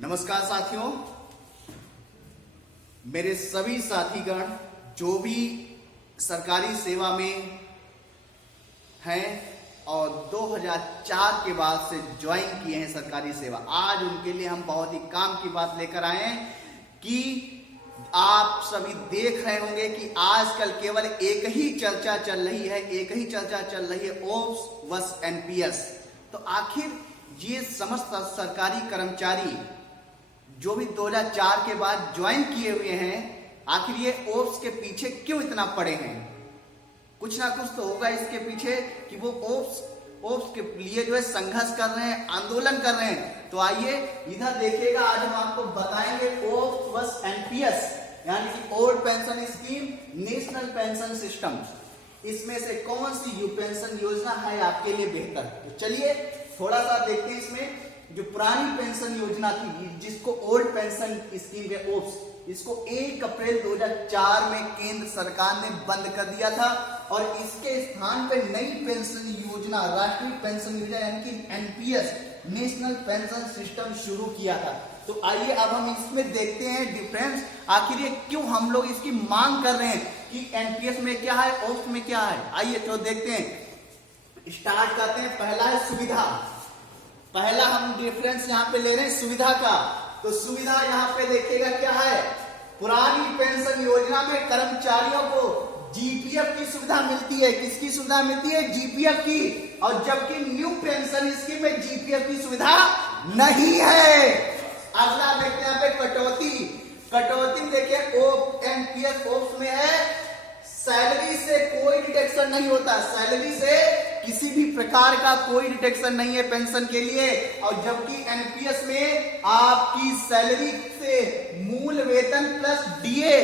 नमस्कार साथियों, मेरे सभी साथीगण जो भी सरकारी सेवा में हैं और 2004 के बाद से ज्वाइन किए हैं सरकारी सेवा, आज उनके लिए हम बहुत ही काम की बात लेकर आए हैं कि आप सभी देख रहे होंगे कि आजकल केवल एक ही चर्चा चल रही है ओप्स वस एनपीएस। तो आखिर ये समस्त सरकारी कर्मचारी जो भी 2004 के बाद ज्वाइन किए हुए हैं, आखिर ये ओप्स के पीछे क्यों इतना पड़े हैं? कुछ ना कुछ तो होगा इसके पीछे कि वो ओप्स के लिए जो है संघर्ष कर रहे हैं, आंदोलन कर रहे हैं। तो आइए इधर देखिएगा, आज हम आपको बताएंगे ओप्स वस एनपीएस यानी कि old pension scheme, national pension system, इसमें से कौन सी पेंशन योजना है आपके लिए बेहतर। तो चलिए थोड़ा सा देखते हैं। इसमें जो पुरानी पेंशन योजना थी, जिसको ओल्ड पेंशन स्कीम के ओप्स, इसको 1 अप्रैल 2004 में केंद्र सरकार ने बंद कर दिया था और इसके स्थान पे नई पेंशन योजना, राष्ट्रीय पेंशन योजना यानी कि एनपीएस, नेशनल पेंशन सिस्टम शुरू किया था। तो आइए अब हम इसमें देखते हैं डिफरेंस, आखिर ये क्यों हम लोग इसकी मांग कर रहे हैं कि एनपीएस में क्या है, ओप्स में क्या है। आइए तो देखते हैं, स्टार्ट करते हैं। पहला है सुविधा। पहला हम डिफरेंस यहाँ पे ले रहे हैं सुविधा का। तो सुविधा यहाँ पे देखिएगा क्या है, पुरानी पेंशन योजना में कर्मचारियों को जीपीएफ की सुविधा मिलती है। किसकी सुविधा मिलती है? जीपीएफ की। और जबकि न्यू पेंशन स्कीम में जीपीएफ की सुविधा नहीं है। अगला देखते हैं यहाँ पे कटौती। कटौती देखिए एनपीएस ओप्स में है, सैलरी से कोई डिडक्शन नहीं होता, सैलरी से किसी भी प्रकार का कोई डिडक्शन नहीं है पेंशन के लिए। और जबकि एनपीएस में आपकी सैलरी से मूल वेतन प्लस डीए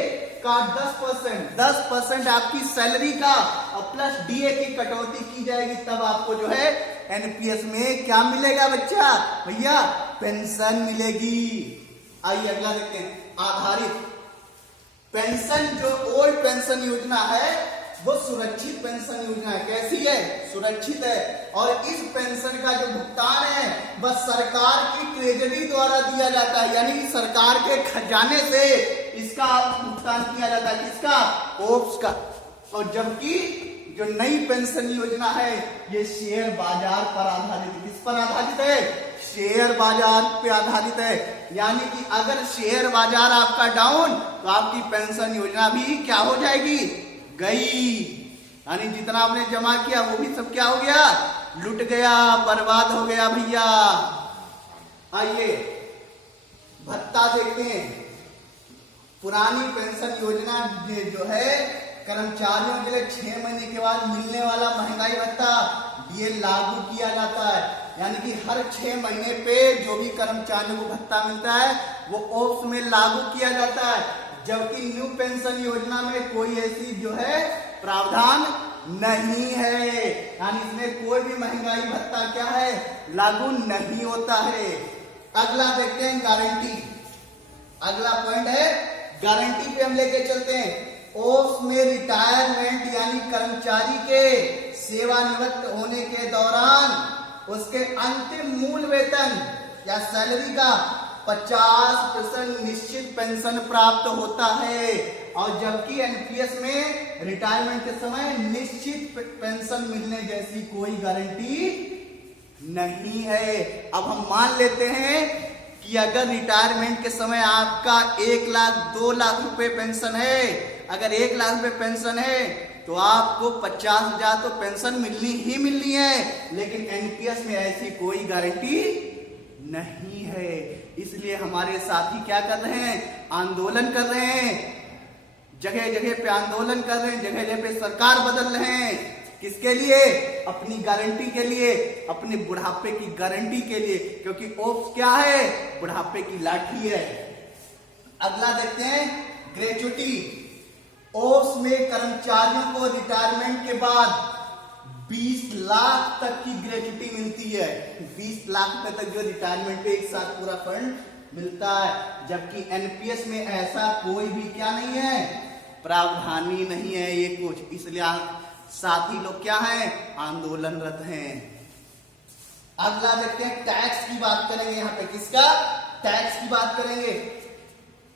का 10% आपकी सैलरी का और प्लस डीए की कटौती की जाएगी, तब आपको जो है एनपीएस में क्या मिलेगा बच्चा? भैया पेंशन मिलेगी। आइए अगला देखते हैं, आधारित पेंशन। जो ओल्ड पेंशन योजना है वो सुरक्षित पेंशन योजना है। कैसी है? सुरक्षित है। और इस पेंशन का जो भुगतान है वह सरकार की ट्रेजरी द्वारा दिया जाता है, यानी कि सरकार के खजाने से इसका भुगतान किया जाता है। किसका? ओप्स का। और जबकि जो नई पेंशन योजना है ये शेयर बाजार पर आधारित है। किस पर आधारित है? शेयर बाजार पे आधारित है। यानी कि अगर शेयर बाजार आपका डाउन तो आपकी पेंशन योजना भी क्या हो जाएगी? गई। यानी जितना आपने जमा किया वो भी सब क्या हो गया? लुट गया, बर्बाद हो गया भैया। आइए भत्ता देखते हैं। पुरानी पेंशन योजना जो है कर्मचारियों के लिए 6 महीने के बाद मिलने वाला महंगाई भत्ता, ये लागू किया जाता है। यानी कि हर 6 महीने पे जो भी कर्मचारियों को भत्ता मिलता है वो ओप्स में लागू किया जाता है। जबकि न्यू पेंशन योजना में कोई ऐसी जो है प्रावधान नहीं है, यानी इसमें कोई भी महंगाई भत्ता क्या है? लागू नहीं होता है। अगला देखते हैं गारंटी। अगला पॉइंट है गारंटी पे हम लेके चलते हैं। ओप्स में रिटायरमेंट यानी कर्मचारी के सेवानिवृत्त होने के दौरान उसके अंतिम मूल वेतन या सैलरी का 50% निश्चित पेंशन प्राप्त होता है। और जबकि एनपीएस में रिटायरमेंट के समय निश्चित पेंशन मिलने जैसी कोई गारंटी नहीं है। अब हम मान लेते हैं कि अगर रिटायरमेंट के समय आपका 1 लाख 2 लाख रुपए पेंशन है, अगर 1 लाख रुपए पेंशन है तो आपको 50,000 तो पेंशन मिलनी ही मिलनी है। लेकिन एनपीएस में ऐसी कोई गारंटी नहीं है। इसलिए हमारे साथी क्या कर रहे हैं? आंदोलन कर रहे हैं, जगह जगह पे आंदोलन कर रहे हैं, जगह जगह पे सरकार बदल रहे हैं। किसके लिए? अपनी गारंटी के लिए, अपने बुढ़ापे की गारंटी के लिए, क्योंकि ओप्स क्या है? बुढ़ापे की लाठी है। अगला देखते हैं ग्रेच्युटी। ओप्स में कर्मचारियों को रिटायरमेंट के बाद 20 लाख तक की ग्रेच्युटी मिलती है। 20 लाख रुपए तक जो रिटायरमेंट पे एक साथ पूरा फंड मिलता है। जबकि एनपीएस में ऐसा कोई भी क्या नहीं है? प्रावधान ही नहीं है ये कुछ। इसलिए साथी लोग क्या हैं? आंदोलनरत हैं। अगला देखते हैं टैक्स की बात करेंगे यहाँ पे। किसका? टैक्स की बात करेंगे।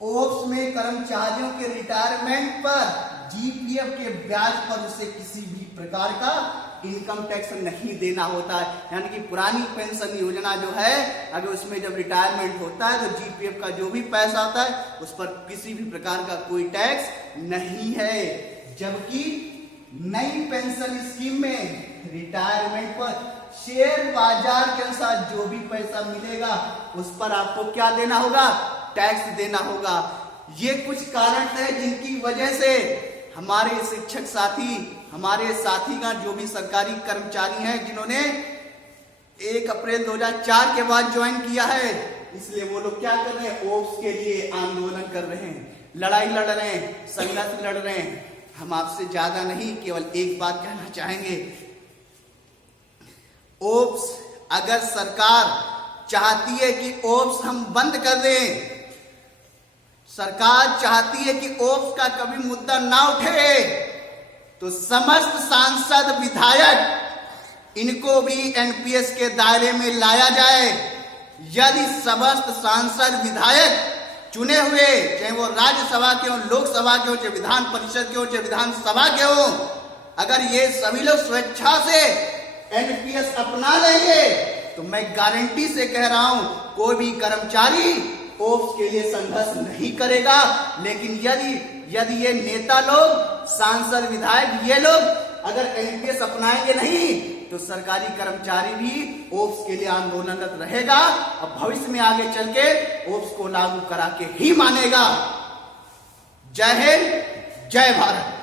ओप्स में कर्मचारियों के रिटायरमेंट पर जीपीएफ के ब्याज पर उसे किसी भी प्रकार का इनकम टैक्स नहीं देना होता है। यानी कि पुरानी पेंशन योजना जो है, अगर उसमें जब रिटायरमेंट होता है तो जीपीएफ का जो भी पैसा आता है उस पर किसी भी प्रकार का कोई टैक्स नहीं है। जबकि नई पेंशन स्कीम में रिटायरमेंट पर शेयर बाजार के अनुसार जो भी पैसा मिलेगा उस पर आपको क्या देना होगा, टैक्स देना होगा। ये कुछ कारण है जिनकी वजह से हमारे शिक्षक साथी, हमारे साथीगण जो भी सरकारी कर्मचारी हैं जिन्होंने 1 अप्रैल 2004 के बाद ज्वाइन किया है, इसलिए वो लोग क्या कर रहे हैं, ओप्स के लिए आंदोलन कर रहे हैं, लड़ाई लड़ रहे हैं, संघर्ष लड़ रहे हैं। हम आपसे ज्यादा नहीं, केवल एक बात कहना चाहेंगे, ओप्स अगर सरकार चाहती है कि ओप्स हम बंद कर दें, सरकार चाहती है कि ओप्स का कभी मुद्दा ना उठे, तो समस्त सांसद विधायक इनको भी एनपीएस के दायरे में लाया जाए। यदि समस्त सांसद विधायक चुने हुए, चाहे वो राज्यसभा के हो, लोकसभा के हो, चाहे विधान परिषद के हो, चाहे विधानसभा के हो, अगर ये सभी लोग स्वेच्छा से एनपीएस अपना लेंगे तो मैं गारंटी से कह रहा हूं कोई भी कर्मचारी ओप्स के लिए संघर्ष नहीं करेगा। लेकिन यदि ये नेता लोग, सांसद, विधायक, ये लोग अगर एनपीएस अपनाएंगे नहीं तो सरकारी कर्मचारी भी ओप्स के लिए आंदोलनरत रहेगा और भविष्य में आगे चल के ओप्स को लागू करा के ही मानेगा। जय हिंद, जय भारत।